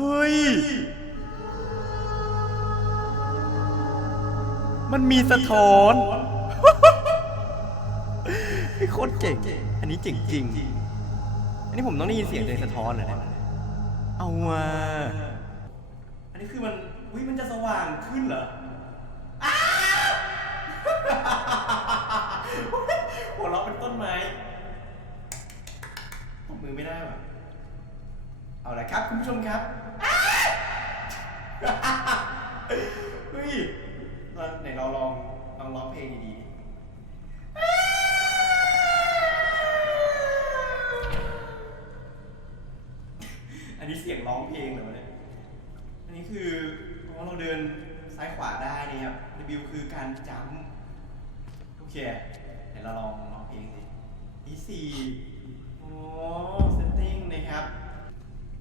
เฮ้ย มันมีสะท้อนไอ้โคตรเจ๋ง อันนี้เจ๋งจริง อันนี้ผมต้องได้ยินเสียงตัวเองสะท้อนเหรอเนี่ยเอามาอันนี้คือมันวิมันจะสว่างขึ้นเหรอหัวเราะเป็นต้นไม้ตบมือไม่ได้ว่ะ เอาละครับ คุณผู้ชมครับเฮ้ยเราไหนเราลองลองร้องเพลงดีๆอันนี้เสียงร้องเพลงเหรอเนี่ย อันนี้คือเพราะเราเดินซ้ายขวาได้นี่ครับรีวิวคือการจัมป์โอเคเดี๋ยวเราลองร้องเพลงสิที่สี่โอ้เซตติ้งนะครับ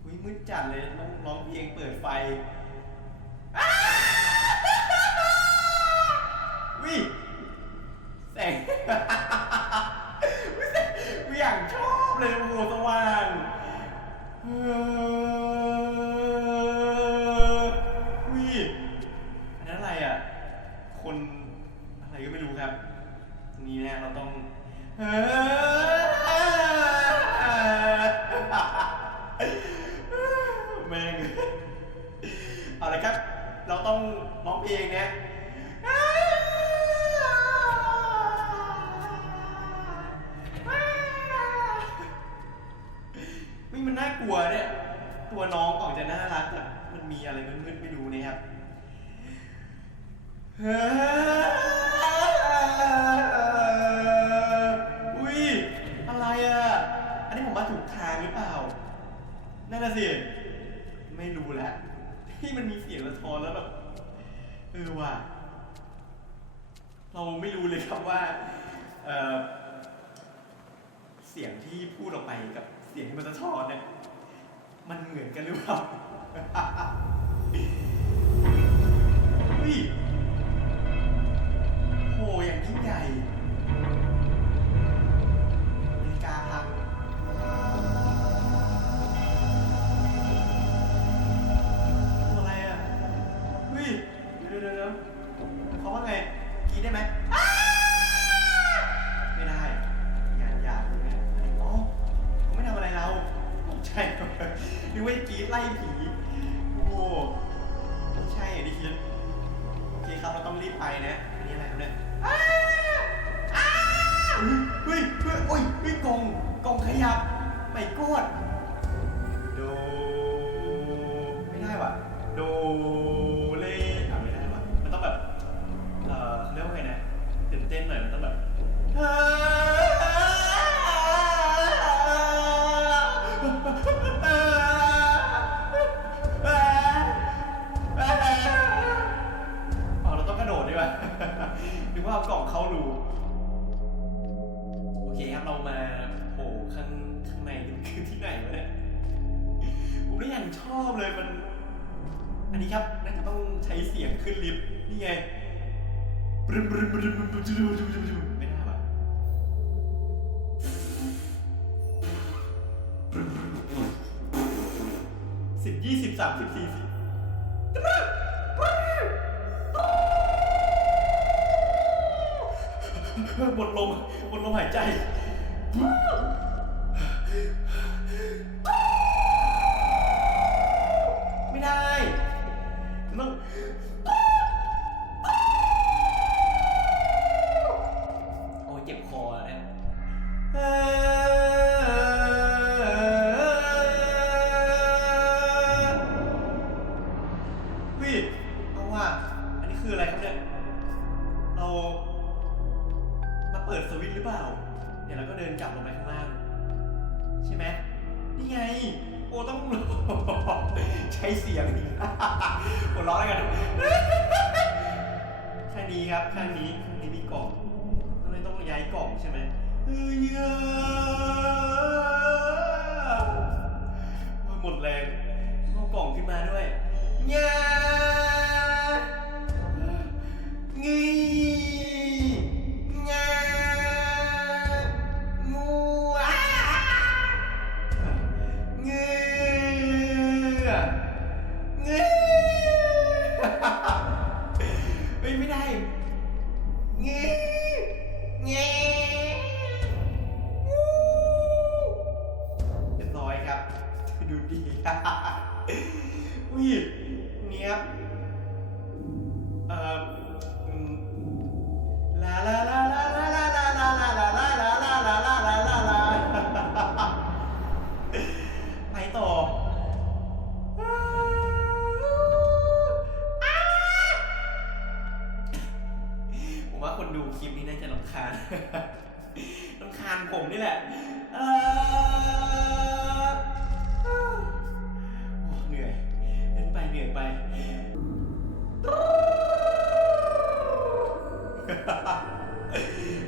อุ้ยมืดจัดเลยต้องร้องเพลงเปิดไฟวิแสง วิมันน่ากลัวเนี่ย ตัวน้องออกจะน่ารักแต่มันมีอะไรมืดๆไม่รู้นะครับเฮ้ยอุ้ย อะไรอะ อันนี้ผมมาถูกทางหรือเปล่า นั่นน่ะสิ ไม่รู้แล้วที่มันมีเสียงสะท้อนแล้วแบบ เออว่ะ เราไม่รู้เลยครับว่า เออเสียงที่พูดออกไปกับ สียงที่มันสะท้อนเนี่ย มันเหมือนกันหรือเปล่า เฮ้ย ว่ากล่องเขารูโอเคครับเรามาโผล่ข้างข้างในมันคือที่ไหนวะเนี่ยผมไม่อยากชอบเลยมัน อันนี้ครับน่าจะต้องใช้เสียงขึ้นลิฟต์นี่ไงบริมบริมบริมบริมบริมบริมบริมไม่ได้ปะสิบยี่สิบสามสิบสี่สิบ หมดลมหมดลมหายใจ นี้ข้งนี้มีกล่องต้องเลยต้องย้ายกล่องใช่ไหมเฮ้ยอะหมดแรงเอากล่องขึ้นมาด้วยเนี่ย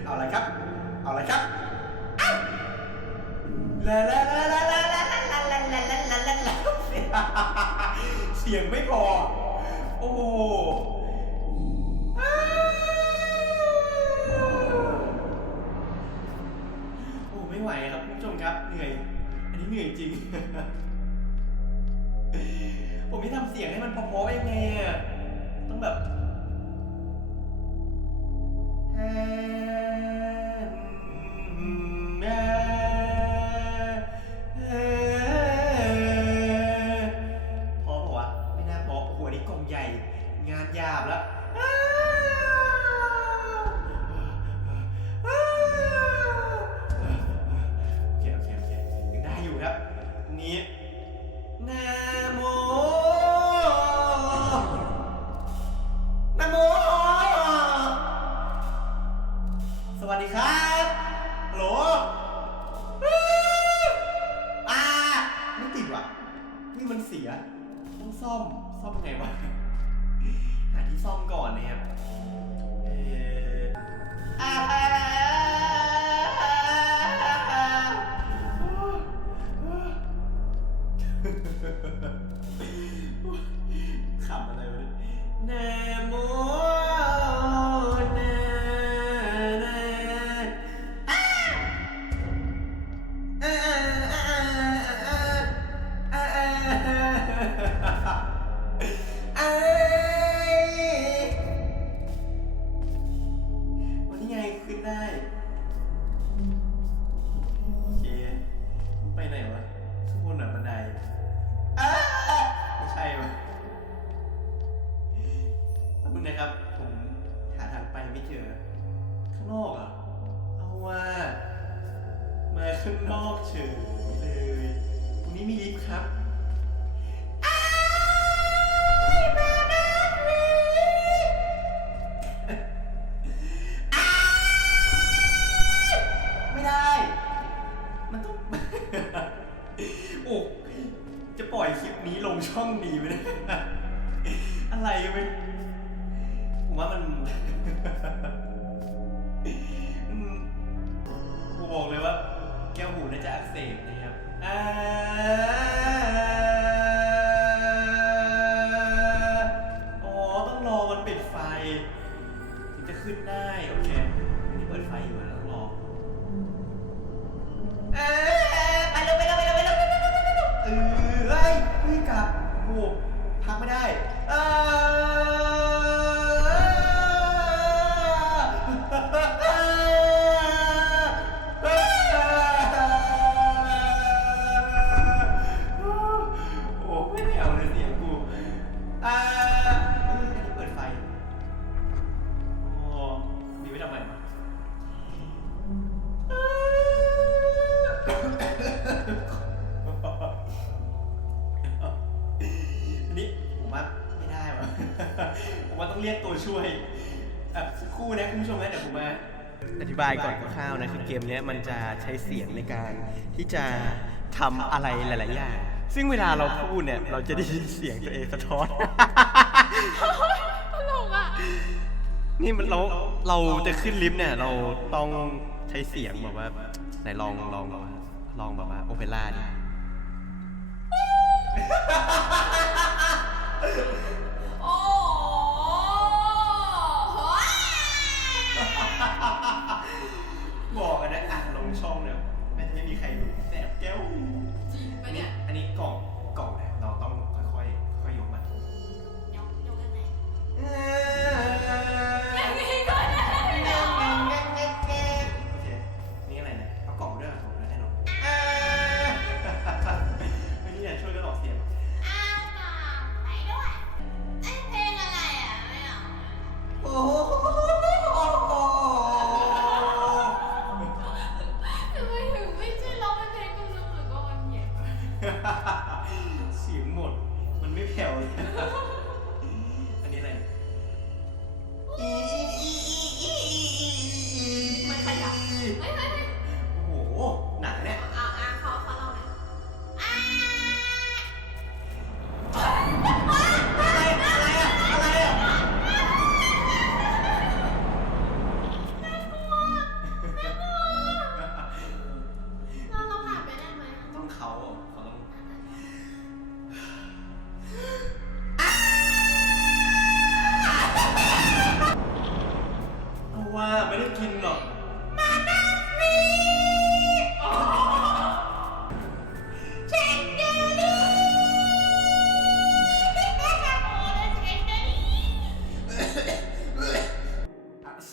เอาละครับ เอาละครับเลาลาลาลาลาลาลาลลลลลเสียงไม่พอ โอ้โหโอ้ไม่ไหวครับคุณผู้ชมครับ เหนื่อย อันนี้เหนื่อยจริง ผมไม่ทำเสียงให้มันพอๆยังไงอะต้องแบบ แบบนี้นะ เลยโอ้โหเลยวันนี้มีลิฟต์ครับ เรียกตัวช่วยคู่นะคุณผู้ชมนะเดี๋ยวผมมา อธิบายก่อนคร่าวๆนะคือเกมนี้มันจะใช้เสียงในการที่จะทำอะไรหลายๆอย่างซึ่งเวลาเราพูดเนี่ยเราจะได้ยินเสียงตัวเองสะท้อน ตลกอะ นี่มันเราเราจะขึ้นลิฟต์เนี่ยเราต้องใช้เสียงแบบว่าไหนลองลองลองลองแบบว่าโอเปร่าดิ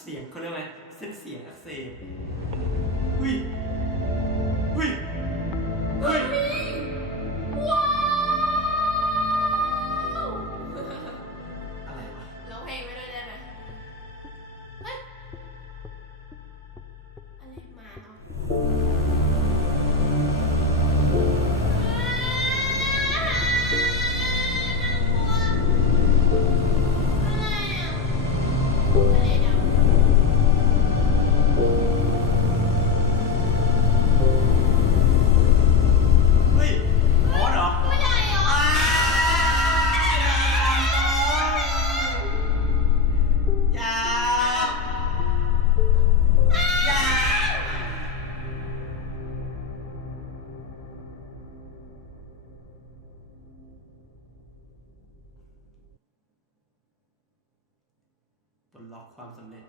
เสียงเขาเรียกว่าอะไรเส้นเสียงอักเสบอุ้ย ล็อกความสำเร็จ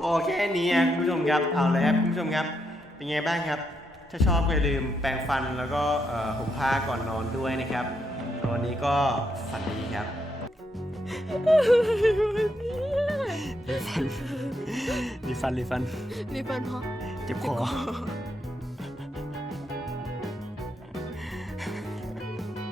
โอแค่นี้อะคุณผู้ชมครับเอาเลยครับคุณผู้ชมครับ เป็นไงบ้างครับ ถ้าชอบก็อย่าลืมแปรงฟันแล้วก็เอ่อห่มผ้าก่อนนอนด้วยนะครับวันนี้ก็ฝันดีครับรีฟันรีฟันรีฟัน รีเฟิร์นพอเจ็บคอ